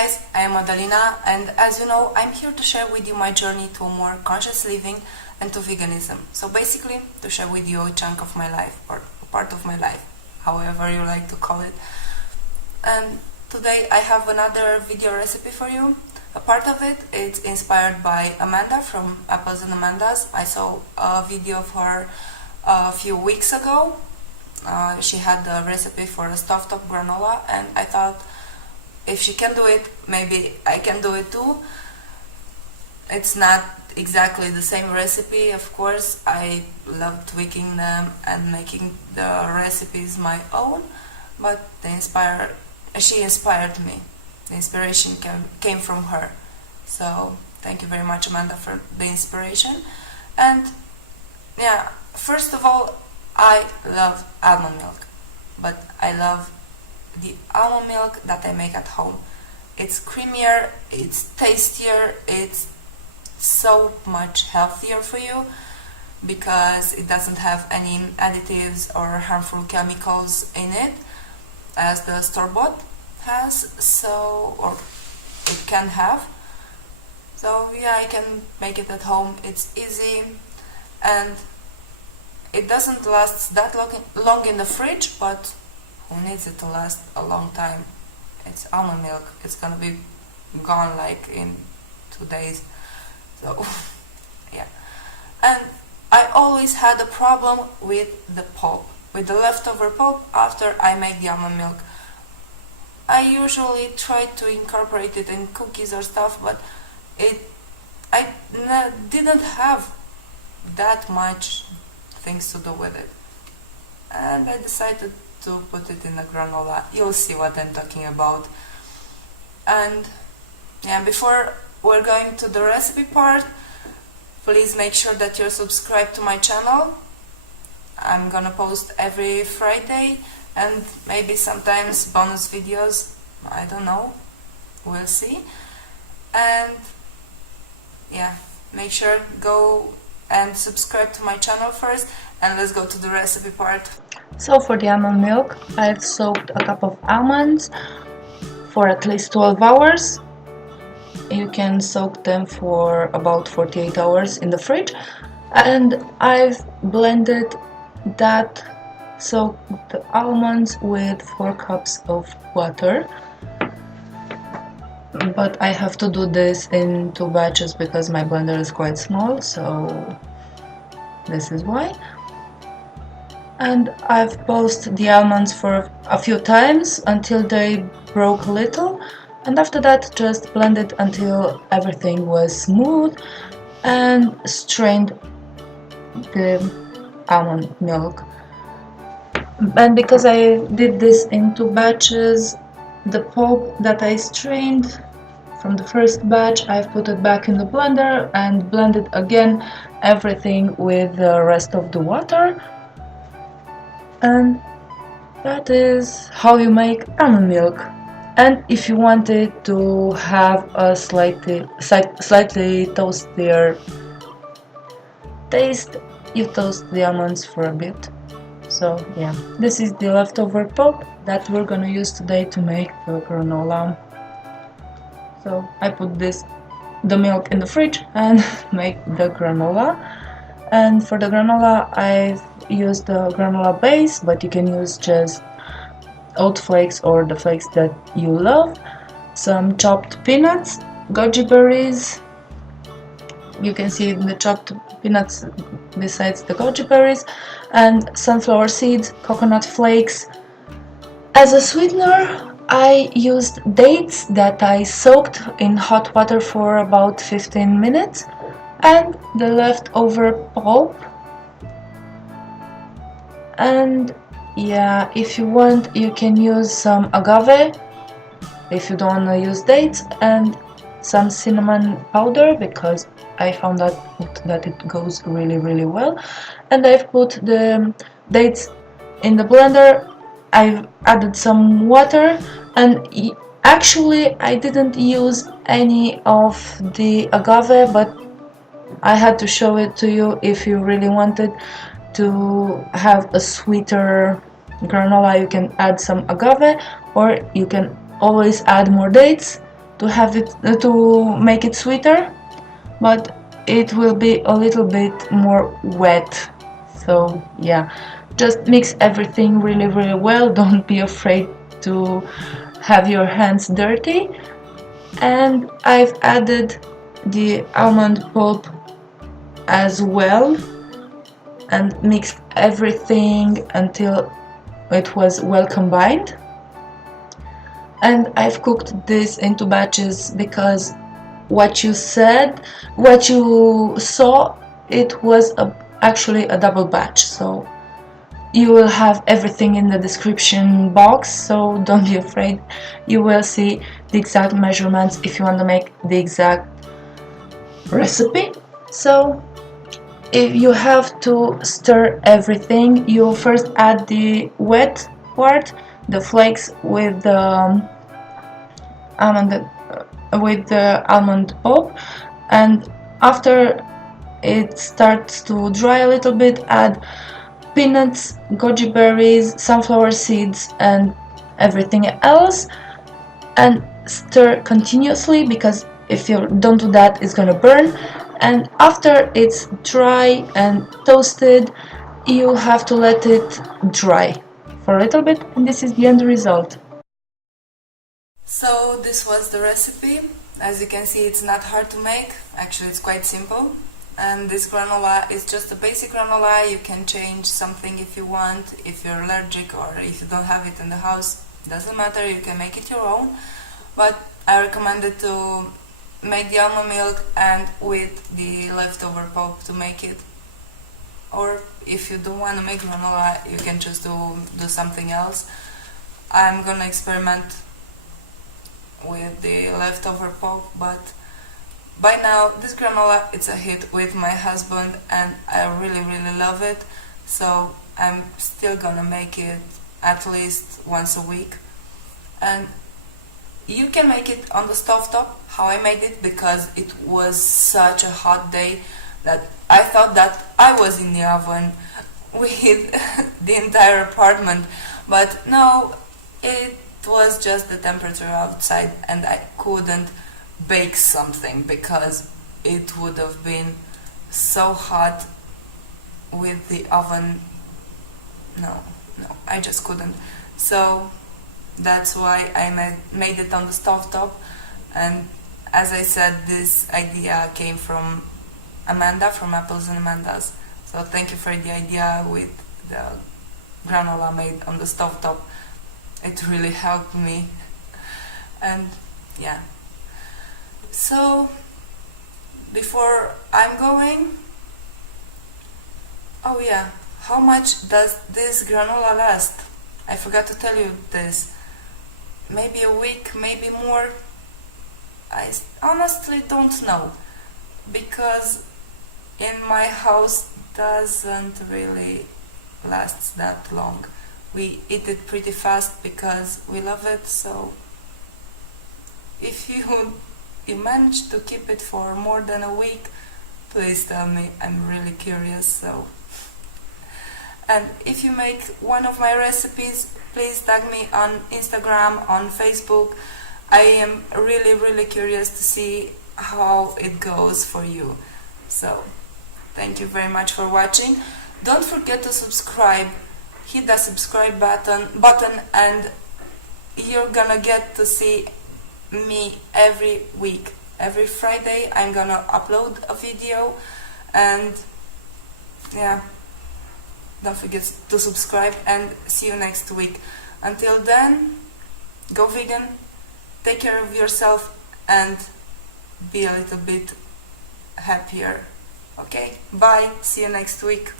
guys, I am Madalina, and as you know, I'm here to share with you my journey to a more conscious living and to veganism. So basically, to share with you a chunk of my life, or a part of my life, however you like to call it. And today I have another video recipe for you. A part of it is inspired by Amanda from Apples and Amandas. I saw a video of her a few weeks ago. She had a recipe for a stuffed up granola, and I thought, if she can do it, maybe I can do it too. It's not exactly the same recipe, of course. I love tweaking them and making the recipes my own, but she inspired me. The inspiration came from her. So thank you very much, Amanda, for the inspiration. And yeah, first of all, I love almond milk, but I love the almond milk that I make at home. It's creamier, it's tastier, it's so much healthier for you because it doesn't have any additives or harmful chemicals in it as the store-bought has, or it can have. So yeah, I can make it at home. It's easy and it doesn't last that long in the fridge, but who needs it to last a long time? It's almond milk. It's gonna be gone like in 2 days. So yeah. And I always had a problem with the pulp, with the leftover pulp after I make the almond milk. I usually try to incorporate it in cookies or stuff, but I didn't have that much things to do with it. And I decided to put it in a granola. You'll see what I'm talking about. And yeah, before we're going to the recipe part, please make sure that you're subscribed to my channel. I'm gonna post every Friday and maybe sometimes bonus videos. I don't know, we'll see. And yeah, make sure go and subscribe to my channel first, and let's go to the recipe part. So for the almond milk, I've soaked a cup of almonds for at least 12 hours. You can soak them for about 48 hours in the fridge. And I've blended that soaked almonds with 4 cups of water. But I have to do this in 2 batches because my blender is quite small, so this is why. And I've pulsed the almonds for a few times until they broke a little, and after that just blended until everything was smooth and strained the almond milk. And because I did this in 2 batches, the pulp that I strained from the first batch, I've put it back in the blender and blended again everything with the rest of the water. And that is how you make almond milk. And if you wanted to have a slightly toastier taste, you toast the almonds for a bit. So yeah, this is the leftover pulp that we're gonna use today to make the granola. So I put the milk in the fridge and make the granola. And for the granola, I've used the granola base, but you can use just oat flakes or the flakes that you love, some chopped peanuts, goji berries. You can see the chopped peanuts besides the goji berries, and sunflower seeds, coconut flakes. As a sweetener, I used dates that I soaked in hot water for about 15 minutes and the leftover pulp. And yeah, if you want, you can use some agave if you don't want to use dates, and some cinnamon powder because I found out that it goes really well. And I've put the dates in the blender. I've added some water, and actually I didn't use any of the agave, but I had to show it to you. If you really wanted to have a sweeter granola, you can add some agave, or you can always add more dates to have it to make it sweeter, but it will be a little bit more wet. So yeah, just mix everything really well. Don't be afraid to have your hands dirty. And I've added the almond pulp as well and mixed everything until it was well combined. And I've cooked this into batches because what you saw, it was actually a double batch. So you will have everything in the description box, so don't be afraid. You will see the exact measurements if you want to make the exact recipe. So if you have to stir everything, you first add the wet part, the flakes with the almond pulp, and after it starts to dry a little bit, add peanuts, goji berries, sunflower seeds, and everything else, and stir continuously, because if you don't do that, it's gonna burn. And after it's dry and toasted, you have to let it dry for a little bit, and this is the end result. So this was the recipe. As you can see, it's not hard to make. Actually, it's quite simple. And this granola is just a basic granola. You can change something if you want, if you're allergic or if you don't have it in the house. Doesn't matter, you can make it your own. But I recommend it to make the almond milk and with the leftover pulp to make it. Or if you don't want to make granola, you can just do something else. I'm gonna experiment with the leftover pulp, but by now this granola, it's a hit with my husband and I really love it, so I'm still gonna make it at least once a week. And you can make it on the stovetop, how I made it, because it was such a hot day that I thought that I was in the oven with the entire apartment, but no, it was just the temperature outside and I couldn't bake something because it would have been so hot with the oven. No, I just couldn't. So that's why I made it on the stovetop. And as I said, this idea came from Amanda, from Apples and Amanda's. So thank you for the idea with the granola made on the stovetop. It really helped me. And yeah. So before I'm going, oh yeah, how much does this granola last? I forgot to tell you this. Maybe a week, maybe more. I honestly don't know, because in my house doesn't really last that long. We eat it pretty fast because we love it. So if you manage to keep it for more than a week, please tell me. I'm really curious. So, and if you make one of my recipes, please tag me on Instagram, on Facebook. I am really curious to see how it goes for you. So thank you very much for watching. Don't forget to subscribe. Hit the subscribe button and you're gonna get to see me every week. Every Friday I'm gonna upload a video, and yeah, don't forget to subscribe and see you next week. Until then, go vegan, take care of yourself and be a little bit happier. Okay, bye, see you next week.